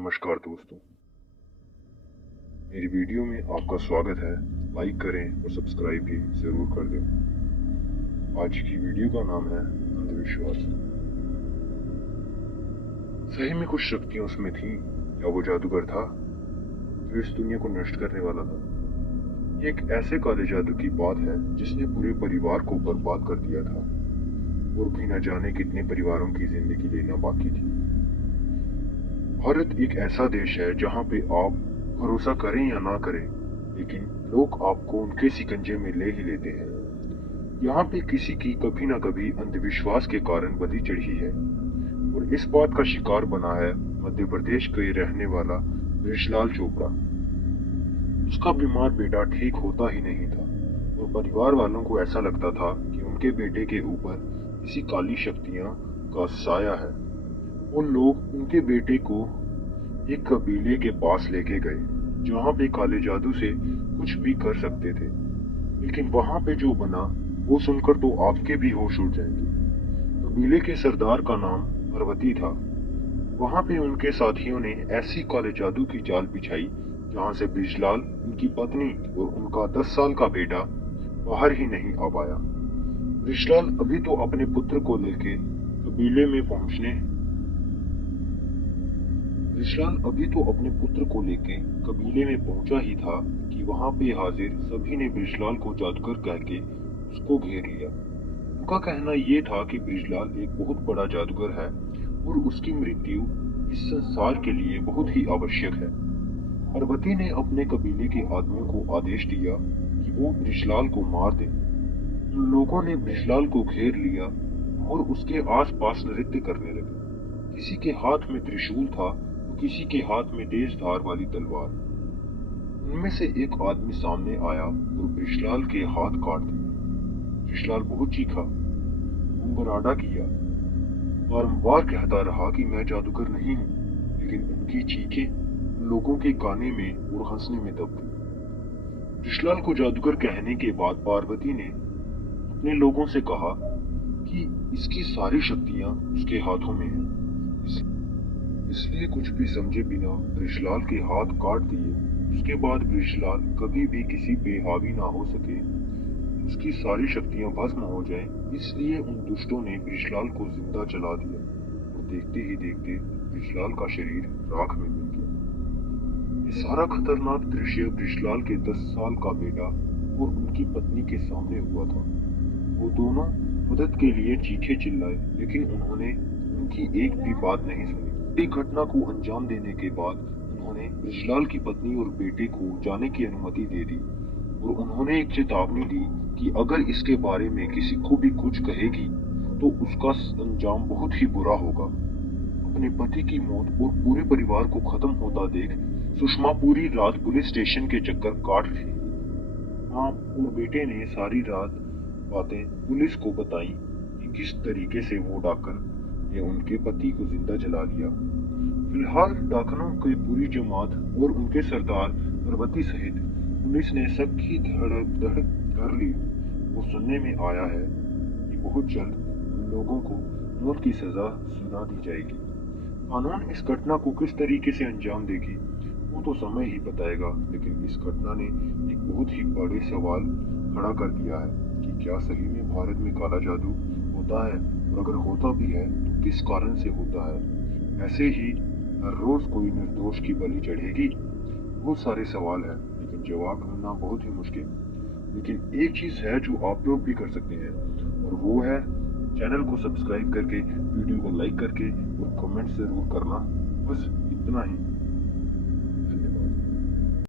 नमस्कार दोस्तों, मेरी वीडियो में आपका स्वागत है। लाइक करें और सब्सक्राइब भी जरूर कर दें। आज की वीडियो का नाम है अंधविश्वास। सही में कुछ शक्तियां उसमें थी या वो जादूगर था जो इस दुनिया को नष्ट करने वाला था। ये एक ऐसे काले जादू की बात है जिसने पूरे परिवार को बर्बाद कर दिया था और भी न जाने कितने परिवारों की जिंदगी लेना बाकी थी। भारत एक ऐसा देश है जहाँ पे आप भरोसा करें या ना करें, लेकिन लोग आपको उनके शिकंजे में ले ही लेते हैं। यहाँ पे किसी की कभी ना कभी अंधविश्वास के कारण बलि चढ़ी है और इस बात का शिकार बना है मध्य प्रदेश के रहने वाला बृजलाल चोपड़ा। उसका बीमार बेटा ठीक होता ही नहीं था और परिवार वालों को ऐसा लगता था कि उनके बेटे के ऊपर किसी काली शक्तियां का साया है। उन लोग उनके बेटे को एक कबीले के पास लेके गए जहाँ पे काले जादू से कुछ भी कर सकते थे, लेकिन वहां पे जो बना वो सुनकर तो आपके भी होश उड़ जाएंगे। कबीले के सरदार का नाम पार्वती था। वहां पे उनके साथियों ने ऐसी काले जादू की जाल बिछाई जहाँ से बृजलाल, उनकी पत्नी और उनका 10 साल का बेटा बाहर ही नहीं आ पाया। बृजलाल अभी तो अपने पुत्र को लेके कबीले में पहुंचने बृजलाल अभी तो अपने पुत्र को लेके कबीले में पहुंचा ही था कि वहां पे हाजिर सभी ने बृजलाल को जादूगर कह के उसको घेर लिया। उनका कहना ये था कि बृजलाल एक बहुत बड़ा जादूगर है और उसकी मृत्यु इस संसार के लिए बहुत ही आवश्यक है। पार्वती ने अपने कबीले के आदमियों को आदेश दिया कि वो बृजलाल को मार दे। उन लोगों ने बृजलाल को घेर लिया और उसके आसपास नृत्य करने लगे। किसी के हाथ में त्रिशूल था, किसी के हाथ में तेज धार वाली तलवार। उनमें से एक आदमी सामने आया और बृजलाल के हाथ काट दिए। बृजलाल बहुत चीखा, गुंगराड़ा किया, बारंबार कहता रहा कि मैं जादूगर नहीं हूँ, लेकिन उनकी चीखें लोगों के गाने में और हंसने में दब गई। बृजलाल को जादूगर कहने के बाद पार्वती ने अपने लोगों से कहा कि इसकी सारी शक्तियां उसके हाथों में हैं। इसलिए कुछ भी समझे बिना बृजलाल के हाथ काट दिए। उसके बाद बृजलाल कभी भी किसी पे हावी ना हो सके, उसकी सारी शक्तियां भस्म हो जाएं, इसलिए उन दुष्टों ने बृजलाल को जिंदा जला दिया और देखते ही देखते बृजलाल का शरीर राख में मिल गया। ये सारा खतरनाक दृश्य बृजलाल के 10 साल का बेटा और उनकी पत्नी के सामने हुआ था। वो दोनों मदद के लिए चीखे चिल्लाए, लेकिन उन्होंने उनकी एक भी बात नहीं सुनी। एक घटना को अंजाम देने के बाद उन्होंने बृजलाल की पत्नी और बेटे को जाने की अनुमति दे दी और उन्होंने एक चेतावनी दी कि अगर इसके बारे में किसी को भी कुछ कहेगी तो उसका अंजाम बहुत ही बुरा होगा। अपने पति की मौत और पूरे परिवार को खत्म होता देख सुषमा पूरी रात पुलिस स्टेशन के चक्कर काट रही। मां और बेटे ने सारी रात बातें पुलिस को बताई कि किस तरीके से वो डाकन ने उनके पति को जिंदा जला लिया। फिलहाल डाकनों की पूरी जमात और उनके सरदार पार्वती सहित पुलिस ने सबकी धड़क कर ली। वो सुनने में आया है कि बहुत जल्द लोगों को मौत की सजा सुना दी जाएगी। कानून इस घटना को किस तरीके से अंजाम देगी वो तो समय ही बताएगा, लेकिन इस घटना ने एक बहुत ही बड़े सवाल खड़ा कर दिया है कि क्या सही में भारत में काला जादू होता है, और अगर होता भी है तो किस कारण से होता है। ऐसे ही हर रोज कोई निर्दोष की बलि चढ़ेगी। बहुत सारे सवाल हैं, लेकिन जवाब ढूंढना बहुत ही मुश्किल। लेकिन एक चीज है जो आप लोग भी कर सकते हैं, और वो है चैनल को सब्सक्राइब करके, वीडियो को लाइक करके और कमेंट जरूर करना। बस इतना ही।